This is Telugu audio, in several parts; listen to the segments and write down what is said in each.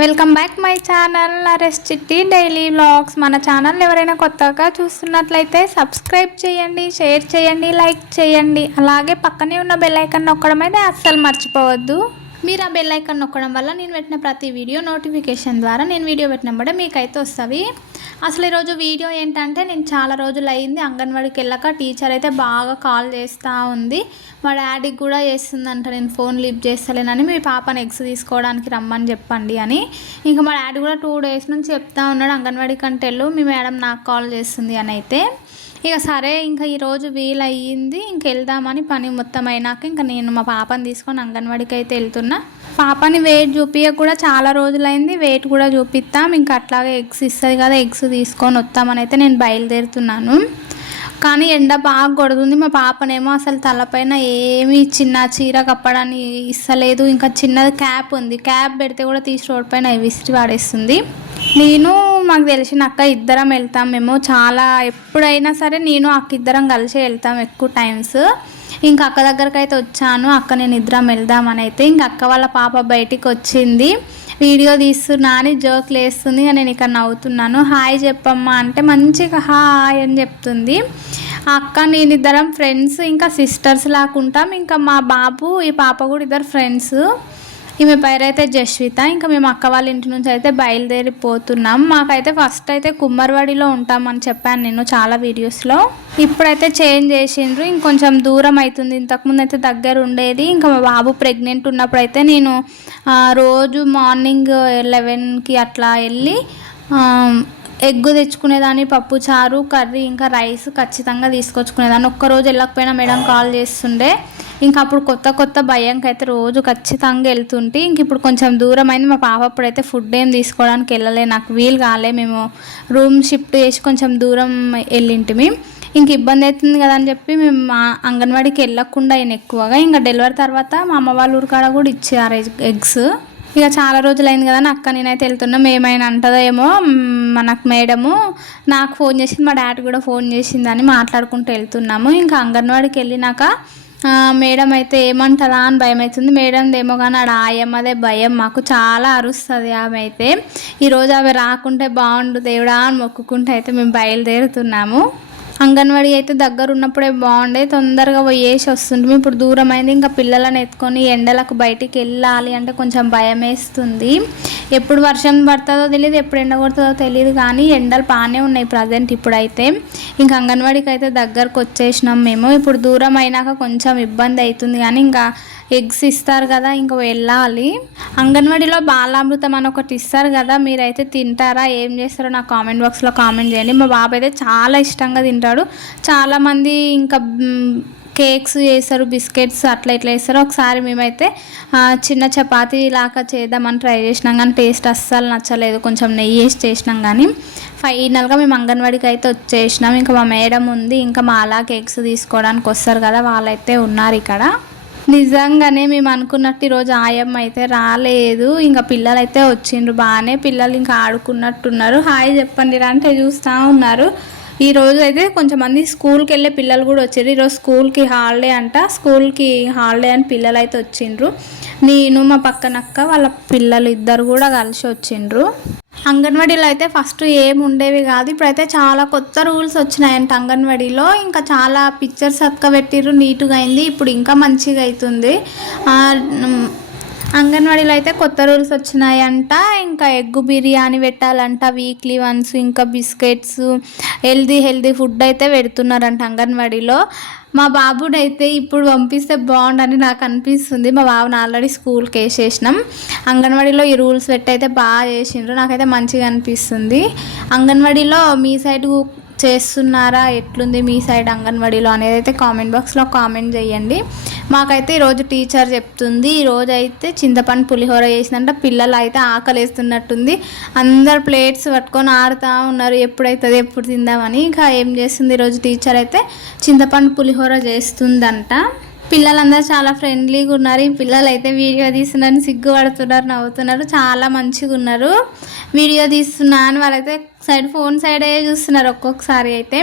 Welcome back my channel Naresh Chitti daily vlogs మన ఛానల్ ఎవరైనా కొత్తగా చూస్తున్నట్లయితే సబ్స్క్రైబ్ చేయండి షేర్ చేయండి లైక్ చేయండి. అలాగే పక్కనే ఉన్న బెల్ ఐకన్ నొక్కడం అయితే అస్సలు మర్చిపోవద్దు. మీరు ఆ బెల్ ఐకాన్ నొక్కడం వల్ల నేను పెట్టిన ప్రతి వీడియో నోటిఫికేషన్ ద్వారా నేను వీడియో పెట్టినప్పుడే మీకైతే వస్తుంది. అసలు ఈరోజు వీడియో ఏంటంటే నేను చాలా రోజులు అయింది. అంగన్వాడికి వెళ్ళాక టీచర్ అయితే బాగా కాల్ చేస్తూ ఉంది. మా డాడీకి కూడా చేస్తుందంట నేను ఫోన్ లిఫ్ట్ చేస్తలేనని మీ పాపని ఎగ్స్ తీసుకోవడానికి రమ్మని చెప్పండి అని. ఇంకా మా డాడీ కూడా టూ డేస్ నుంచి చెప్తా ఉన్నాడు అంగన్వాడీ కంటే వెళ్ళు మీ మేడం నాకు కాల్ చేస్తుంది అని అయితే. ఇక సరే ఇంకా ఈరోజు వీలయ్యింది ఇంక వెళ్దామని పని మొత్తం అయినాక ఇంకా నేను మా పాపని తీసుకొని అంగన్వాడికి అయితే వెళ్తున్నా. పాపని వెయిట్ చూపించక కూడా చాలా రోజులైంది వెయిట్ కూడా చూపిస్తాం ఇంకా అట్లాగే ఎగ్స్ ఇస్తుంది కదా ఎగ్స్ తీసుకొని వస్తామని అయితే నేను బయలుదేరుతున్నాను. కానీ ఎండ బాగా కొడుతుంది మా పాపనేమో అసలు తలపైన ఏమి చిన్న చీర కప్పడానికి ఇస్తలేదు ఇంకా చిన్నది క్యాప్ ఉంది. క్యాప్ పెడితే కూడా తీసి రోడ్ పైన విసిరి వాడేస్తుంది. నేను మాకు తెలిసిన అక్క ఇద్దరం వెళ్తాం మేము. చాలా ఎప్పుడైనా సరే నేను అక్క ఇద్దరం కలిసి వెళ్తాం ఎక్కువ టైమ్స్. ఇంకా అక్క దగ్గరకు అయితే వచ్చాను. అక్క నేను ఇద్దరం వెళ్దామని అయితే ఇంకా అక్క వాళ్ళ పాప బయటికి వచ్చింది. వీడియో తీస్తున్నా అని జోక్లు వేస్తుంది నేను ఇక్కడ నవ్వుతున్నాను. హాయ్ చెప్పమ్మా అంటే మంచిగా హాయ్ అని చెప్తుంది. అక్క నేను ఇద్దరం ఫ్రెండ్స్ ఇంకా సిస్టర్స్ లాకుంటాం ఇంకా మా బాబు ఈ పాప కూడా ఇద్దరు ఫ్రెండ్స్. ఈమె పేరు అయితే జస్విత ఇంకా మేము అక్క వాళ్ళ ఇంటి నుంచి అయితే బయలుదేరిపోతున్నాం. మాకైతే ఫస్ట్ అయితే కుమ్మర్వాడిలో ఉంటామని చెప్పాను నేను చాలా వీడియోస్లో. ఇప్పుడైతే చేంజ్ చేసిండ్రు. ఇంకొంచెం దూరం అవుతుంది ఇంతకుముందు అయితే దగ్గర ఉండేది. ఇంకా మా బాబు ప్రెగ్నెంట్ ఉన్నప్పుడు అయితే నేను రోజు మార్నింగ్ లెవెన్కి అట్లా వెళ్ళి ఎగ్గు తెచ్చుకునేదాన్ని పప్పు చారు కర్రీ ఇంకా రైస్ ఖచ్చితంగా తీసుకొచ్చుకునేదాన్ని. ఒక్కరోజు వెళ్ళకపోయినా మేడం కాల్ చేస్తుండే. ఇంకా అప్పుడు కొత్త కొత్త భయంకి అయితే రోజు ఖచ్చితంగా వెళ్తుంటే ఇంక ఇప్పుడు కొంచెం దూరం అయింది మా పాప అప్పుడైతే ఫుడ్ ఏం తీసుకోవడానికి వెళ్ళలే. నాకు వీలు కాలే. మేము రూమ్ షిఫ్ట్ చేసి కొంచెం దూరం వెళ్ళింటిమి ఇంక ఇబ్బంది అవుతుంది కదా అని చెప్పి మేము మా అంగన్వాడికి వెళ్ళకుండా అయిన ఎక్కువగా. ఇంకా డెలివరీ తర్వాత మా అమ్మ వాళ్ళ ఊరికాడ కూడా ఇచ్చారు ఎగ్స్. ఇక చాలా రోజులైంది కదా నా అక్క నేనైతే వెళ్తున్నాం. ఏమైనా అంటదేమో ఏమో మనకు మేడము నాకు ఫోన్ చేసింది. మా డాడీ కూడా ఫోన్ చేసిందని మాట్లాడుకుంటూ వెళ్తున్నాము. ఇంకా అంగన్వాడికి వెళ్ళినాక మేడం అయితే ఏమంటుందా అని భయం అవుతుంది మేడం ఏమో కానీ ఆడ ఆయమ్మదే భయం. మాకు చాలా అరుస్తుంది ఆమె అయితే. ఈరోజు అవి రాకుంటే బాగుండు దేవుడా అని మొక్కుకుంటే అయితే మేము బయలుదేరుతున్నాము. అంగన్వాడీ అయితే దగ్గర ఉన్నప్పుడే బాగుండే తొందరగా పోయేసి వస్తుంటాం ఇప్పుడు దూరం అయింది ఇంకా పిల్లలను ఎత్తుకొని ఎండలకు బయటికి వెళ్ళాలి అంటే కొంచెం భయం వేస్తుంది ఎప్పుడు వర్షం పడుతుందో తెలియదు ఎప్పుడు ఎండ కొడుతుందో తెలియదు కానీ ఎండలు బాగానే ఉన్నాయి ప్రజెంట్ ఇప్పుడైతే. ఇంకా అంగన్వాడీకి అయితే దగ్గరకు వచ్చేసినాం మేము. ఇప్పుడు దూరం అయినాక కొంచెం ఇబ్బంది అవుతుంది కానీ ఇంకా ఎగ్స్ ఇస్తారు కదా ఇంకా వెళ్ళాలి. అంగన్వాడీలో బాలామృతం అని ఒకటి ఇస్తారు కదా మీరైతే తింటారా ఏం చేస్తారో నాకు కామెంట్ బాక్స్లో కామెంట్ చేయండి. మా బాబు అయితే చాలా ఇష్టంగా తింటాడు. చాలామంది ఇంకా కేక్స్ చేస్తారు బిస్కెట్స్ అట్లా ఇట్లా వేస్తారు ఒకసారి మేమైతే చిన్న చపాతీ లాగా చేద్దామని ట్రై చేసినాం కానీ టేస్ట్ అస్సలు నచ్చలేదు. కొంచెం నెయ్యి వేసి చేసినాం కానీ ఫైనల్గా మేము అంగన్వాడికి అయితే వచ్చేసినాం. ఇంకా మా మేడం ఉంది ఇంకా మా అలా కేక్స్ తీసుకోవడానికి వస్తారు కదా వాళ్ళైతే ఉన్నారు ఇక్కడ. నిజంగానే మేము అనుకున్నట్టు ఈరోజు ఆయమ్మ అయితే రాలేదు. ఇంకా పిల్లలు అయితే వచ్చిండ్రు. బాగానే పిల్లలు ఇంకా ఆడుకున్నట్టున్నారు. హాయ్ చెప్పండి రా అంటే చూస్తూ ఉన్నారు. ఈ రోజు అయితే కొంచెం మంది స్కూల్కి వెళ్ళే పిల్లలు కూడా వచ్చారు. ఈరోజు స్కూల్కి హాలిడే అంట. స్కూల్కి హాలిడే అని పిల్లలు అయితే వచ్చిండ్రు. నేను మా పక్కనక్క వాళ్ళ పిల్లలు ఇద్దరు కూడా కలిసి వచ్చిండ్రు. అంగన్వాడీలో అయితే ఫస్ట్ ఏం ఉండేవి కాదు. ఇప్పుడైతే చాలా కొత్త రూల్స్ వచ్చినాయంట అంగన్వాడీలో. ఇంకా చాలా పిక్చర్స్ అక్క పెట్టిర్రు నీట్గా అయింది. ఇప్పుడు ఇంకా మంచిగా అవుతుంది. అంగన్వాడీలో అయితే కొత్త రూల్స్ వచ్చినాయంట. ఇంకా ఎగ్ బిర్యానీ పెట్టాలంట వీక్లీ వన్స్. ఇంకా బిస్కెట్స్ హెల్దీ హెల్దీ ఫుడ్ అయితే పెడుతున్నారంట అంగన్వాడీలో. మా బాబుడైతే ఇప్పుడు పంపిస్తే బాగుండని నాకు అనిపిస్తుంది. మా బాబుని ఆల్రెడీ స్కూల్కి వేసేసినాం. అంగన్వాడీలో ఈ రూల్స్ పెట్టి అయితే బాగా చేసిండ్రు. నాకైతే మంచిగా అనిపిస్తుంది. అంగన్వాడీలో మీ సైడ్ చేస్తున్నారా? ఎట్లుంది మీ సైడ్ అంగన్వాడీలో అనేది అయితే కామెంట్ బాక్స్లో కామెంట్ చేయండి. మాకైతే ఈరోజు టీచర్ చెప్తుంది ఈరోజు అయితే చింతపండు పులిహోర చేసిందంట పిల్లలు అయితే ఆకలి వేస్తున్నట్టుంది అందరు ప్లేట్స్ పట్టుకొని ఆడుతూ ఉన్నారు ఎప్పుడైతుంది ఎప్పుడు తిందామని. ఇంకా ఏం చేస్తుంది ఈరోజు టీచర్ అయితే? చింతపండు పులిహోర చేస్తుందంట. పిల్లలందరూ చాలా ఫ్రెండ్లీగా ఉన్నారు. ఈ పిల్లలు అయితే వీడియో తీస్తున్నారు సిగ్గుపడుతున్నారు నవ్వుతున్నారు. చాలా మంచిగా ఉన్నారు. వీడియో తీస్తున్నా అని వాళ్ళైతే సైడ్ ఫోన్ సైడే చూస్తున్నారు ఒక్కొక్కసారి అయితే.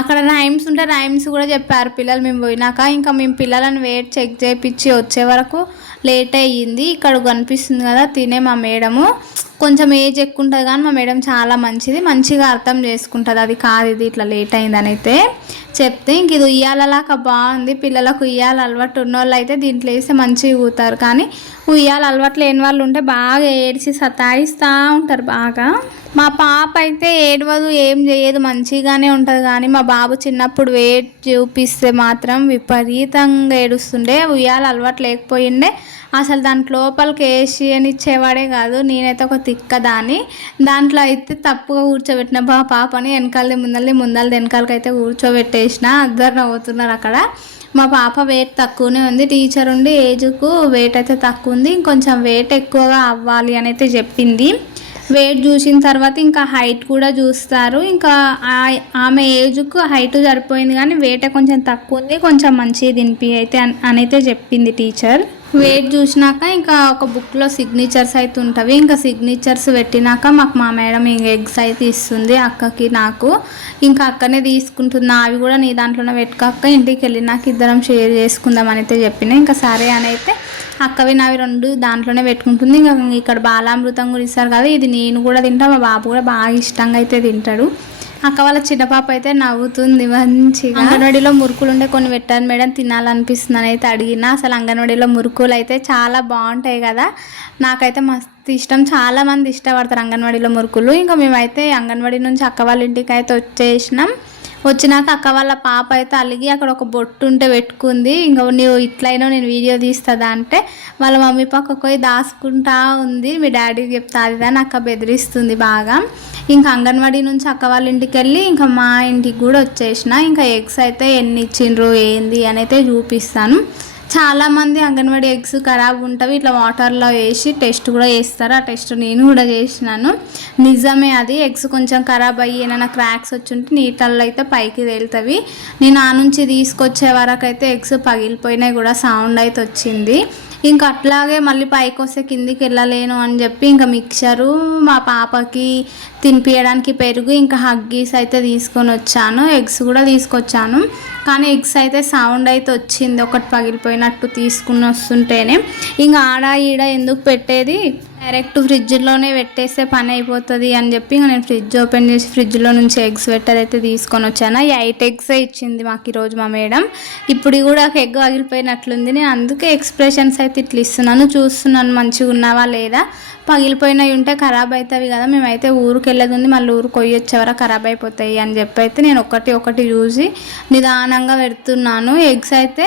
అక్కడ రైమ్స్ ఉంటే రైమ్స్ కూడా చెప్పారు పిల్లలు మేము పోయినాక. ఇంకా మేము పిల్లలను వెయిట్ చెక్ చేయించి వచ్చే వరకు లేట్ అయ్యింది. ఇక్కడ కనిపిస్తుంది కదా తినే మా మేడము. కొంచెం ఏజ్ ఎక్కువ ఉంటుంది కానీ మా మేడం చాలా మంచిది మంచిగా అర్థం చేసుకుంటుంది. అది కాదు ఇది ఇట్లా లేట్ అయిందని అయితే చెప్తే ఇంక ఇది ఉయ్యాలలాగా బాగుంది. పిల్లలకు ఉయ్యాల అలవాటు ఉన్న వాళ్ళు అయితే దీంట్లో వేస్తే మంచిగా ఊతారు కానీ ఉయ్యాల అలవాటు లేని వాళ్ళు ఉంటే బాగా ఏడ్చి సతాయిస్తూ ఉంటారు బాగా. మా పాప అయితే ఏడవదు ఏం చేయదు మంచిగానే ఉంటుంది. కానీ మా బాబు చిన్నప్పుడు వేట్ చూపిస్తే మాత్రం విపరీతంగా ఏడుస్తుండే. ఉయ్యాల అలవాటు లేకపోయిండే. అసలు దాంట్లో లోపలికి వేసి అని ఇచ్చేవాడే కాదు. నేనైతే ఒక తిక్క దాన్ని దాంట్లో అయితే తప్పుగా కూర్చోబెట్టిన బా పాపని వెనకాలది ముందల్ది ముందలది వెనకాలకి అయితే కూర్చోబెట్టేసిన అందరు నవ్వుతున్నారు అక్కడ. మా పాప వెయిట్ తక్కువనే ఉంది. టీచర్ ఉండి ఏజ్కు వెయిట్ అయితే తక్కువ ఉంది. ఇంకొంచెం వెయిట్ ఎక్కువగా అవ్వాలి అని అయితే చెప్పింది. వెయిట్ చూసిన తర్వాత ఇంకా హైట్ కూడా చూస్తారు. ఇంకా ఆమె ఏజ్కు హైట్ సరిపోయింది కానీ వెయిట్ కొంచెం తక్కువ ఉంది. కొంచెం మంచిగా తినిపి అయితే అని అయితే చెప్పింది టీచర్ వెయిట్ చూసినాక ఇంకా ఒక బుక్లో సిగ్నేచర్స్ అయితే ఉంటవి. ఇంకా సిగ్నేచర్స్ పెట్టినాక మాకు మా మేడం ఇంక ఎగ్స్ అయితే ఇస్తుంది అక్కకి నాకు. ఇంకా అక్కనే తీసుకుంటుంది అవి కూడా నీ దాంట్లోనే పెట్టుకోక ఇంటికి వెళ్ళి నాకు ఇద్దరం షేర్ చేసుకుందాం అని అయితే చెప్పిన. ఇంకా సరే అని అయితే అక్కవి నావి రెండు దాంట్లోనే పెట్టుకుంటుంది. ఇంకా ఇక్కడ బాలామృతం కూడా ఇస్తారు కదా. ఇది నేను కూడా తింటా. మా బాబు కూడా బాగా ఇష్టంగా అయితే తింటాడు. అక్క వాళ్ళ చిన్న పాప అయితే నవ్వుతుంది మంచిగా. అంగన్వాడీలో మురుకులు ఉండే కొన్ని పెట్టాను మేడం తినాలనిపిస్తుంది అయితే అడిగిన. అసలు అంగన్వాడీలో మురుకులు అయితే చాలా బాగుంటాయి కదా. నాకైతే మస్తు ఇష్టం. చాలా మంది ఇష్టపడతారు అంగన్వాడీలో మురుకులు. ఇంకా మేమైతే అంగన్వాడీ నుంచి అక్క వాళ్ళ ఇంటికి అయితే వచ్చేసినాం. వచ్చినాక అక్క వాళ్ళ పాప అయితే అలిగి అక్కడ ఒక బొట్టు ఉంటే పెట్టుకుంది. ఇంకా నువ్వు ఇట్లయినా నేను వీడియో తీస్తుందా అంటే వాళ్ళ మమ్మీ పక్కకు పోయి దాచుకుంటా ఉంది. మీ డాడీకి చెప్తా అది అక్క బెదిరిస్తుంది బాగా. ఇంకా అంగన్వాడీ నుంచి అక్క వాళ్ళ ఇంటికి వెళ్ళి ఇంకా మా ఇంటికి కూడా వచ్చేసిన. ఇంకా ఎగ్స్ అయితే ఎన్ని ఇచ్చిండ్రు ఏంది అని అయితే చూపిస్తాను. చాలామంది అంగన్వాడీ ఎగ్స్ ఖరాబ్ ఉంటవి ఇట్లా వాటర్లో వేసి టెస్ట్ కూడా చేస్తారు. ఆ టెస్ట్ నేను కూడా చేసినాను. నిజమే అది. ఎగ్స్ కొంచెం ఖరాబ్ అయ్యి ఏమైనా క్రాక్స్ వచ్చి ఉంటే నీటల్లో అయితే పైకి తేలుతవి నేను ఆ నుంచి తీసుకొచ్చే వరకు అయితే ఎగ్స్ పగిలిపోయినాయి కూడా సౌండ్ అయితే వచ్చింది. ఇంకా అట్లాగే మళ్ళీ పైకి వస్తే కిందికి వెళ్ళలేను అని చెప్పి ఇంకా మిక్చరు. మా పాపకి తినిపించడానికి పెరుగు ఇంకా హగ్గీస్ అయితే తీసుకొని వచ్చాను. ఎగ్స్ కూడా తీసుకొచ్చాను. కానీ ఎగ్స్ అయితే సౌండ్ అయితే వచ్చింది. ఒకటి పగిలిపోయినట్టు తీసుకుని వస్తుంటేనే. ఇంకా ఆడ ఈడ ఎందుకు పెట్టేది? డైరెక్ట్ ఫ్రిడ్జ్లోనే పెట్టేస్తే పని అయిపోతుంది అని చెప్పి ఇంకా నేను ఫ్రిడ్జ్ ఓపెన్ చేసి ఫ్రిడ్జ్లో నుంచి ఎగ్స్ పెట్టర్ అయితే తీసుకొని వచ్చాను. ఎయిట్ ఎగ్స్ ఇచ్చింది మాకు ఈరోజు మా మేడం. ఇప్పుడు కూడా ఒక ఎగ్ పగిలిపోయినట్లుంది నేను అందుకే ఎక్స్ప్రెషన్స్ అయితే ఇట్లా ఇస్తున్నాను. చూస్తున్నాను మంచిగా ఉన్నావా లేదా? పగిలిపోయినవి ఉంటే ఖరాబ్ అవుతాయి కదా. మేమైతే ఊరికి వెళ్ళేది ఉంది. మళ్ళీ ఊరు కొయ్యొచ్చేవరా ఖరాబ్ అయిపోతాయి అని చెప్పి అయితే నేను ఒకటి ఒకటి చూసి నిదానంగా పెడుతున్నాను. ఎగ్స్ అయితే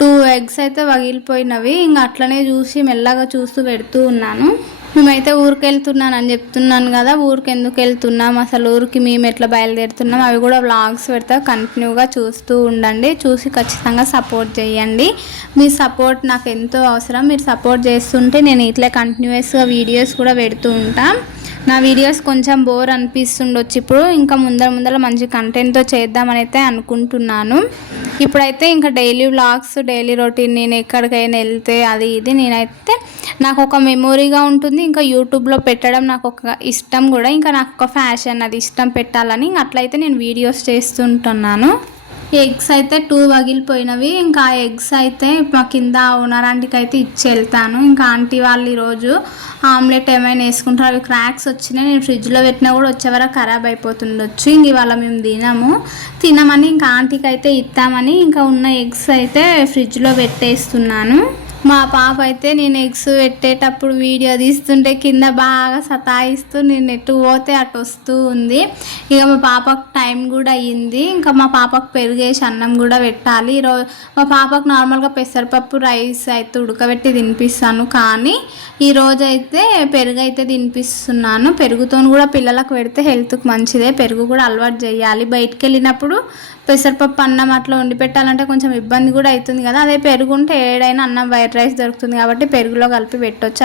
టూ ఎగ్స్ అయితే పగిలిపోయినవి ఇంకా అట్లనే చూసి మెల్లగా చూస్తూ పెడుతూ ఉన్నాను. మేమైతే ఊరికి వెళ్తున్నాను అని చెప్తున్నాను కదా ఊరికి ఎందుకు వెళ్తున్నాం అసలు ఊరికి మేము ఎట్లా బయలుదేరుతున్నాం? అవి కూడా వ్లాగ్స్ పెడతా కంటిన్యూగా చూస్తూ ఉండండి. చూసి ఖచ్చితంగా సపోర్ట్ చేయండి. మీ సపోర్ట్ నాకు ఎంతో అవసరం. మీరు సపోర్ట్ చేస్తుంటే నేను ఇట్లా కంటిన్యూస్గా వీడియోస్ కూడా పెడుతూ ఉంటాను నా వీడియోస్ కొంచెం బోర్ అనిపిస్తుండొచ్చు ఇప్పుడు. ఇంకా ముందర ముందర మంచి కంటెంట్తో చేద్దామని అయితే అనుకుంటున్నాను. ఇప్పుడైతే ఇంకా డైలీ వ్లాగ్స్ డైలీ రొటీన్ నేను ఎక్కడికైనా వెళ్తే అది ఇది నేనైతే నాకు ఒక మెమొరీగా ఉంటుంది. ఇంకా యూట్యూబ్లో పెట్టడం నాకు ఒక ఇష్టం కూడా. ఇంకా నాకు ఒక ఫ్యాషన్ అది ఇష్టం పెట్టాలని అట్లయితే నేను వీడియోస్ చేస్తుంటున్నాను. ఎగ్స్ అయితే టూ పగిలిపోయినవి ఇంకా ఆ ఎగ్స్ అయితే మా కింద ఓనర్ ఆంటీకి అయితే ఇచ్చి వెళ్తాను. ఇంకా ఆంటీ వాళ్ళు ఈరోజు ఆమ్లెట్ ఏమైనా వేసుకుంటారు అవి క్రాక్స్ వచ్చినాయి. నేను ఫ్రిడ్జ్లో పెట్టినా కూడా వచ్చే వరకు ఖరాబ్ అయిపోతుండొచ్చు. ఇంక ఇవాళ మేము తినము. తినమని ఇంకా ఆంటీకి అయితే ఇస్తామని ఇంకా ఉన్న ఎగ్స్ అయితే ఫ్రిడ్జ్లో పెట్టేస్తున్నాను. మా పాప అయితే నేను ఎగ్స్ పెట్టేటప్పుడు వీడియో తీస్తుంటే కింద బాగా సతాయిస్తూ నేను ఎటు పోతే అటు వస్తూ ఉంది. ఇక మా పాపకు టైం కూడా అయ్యింది. ఇంకా మా పాపకు పెరిగేసి అన్నం కూడా పెట్టాలి. ఈరోజు మా పాపకు నార్మల్గా పెసరపప్పు రైస్ అయితే ఉడకబెట్టి తినిపిస్తాను. కానీ ఈరోజు అయితే పెరుగు అయితే తినిపిస్తున్నాను. పెరుగుతో కూడా పిల్లలకు పెడితే హెల్త్కి మంచిదే. పెరుగు కూడా అలవాటు చేయాలి. బయటికి వెళ్ళినప్పుడు పెసరపప్పు అన్నం అట్లా వండి పెట్టాలంటే కొంచెం ఇబ్బంది కూడా అవుతుంది కదా. అదే పెరుగు ఉంటే ఏడైనా అన్నం వైట్ రైస్ దొరుకుతుంది కాబట్టి పెరుగులో కలిపి పెట్టవచ్చు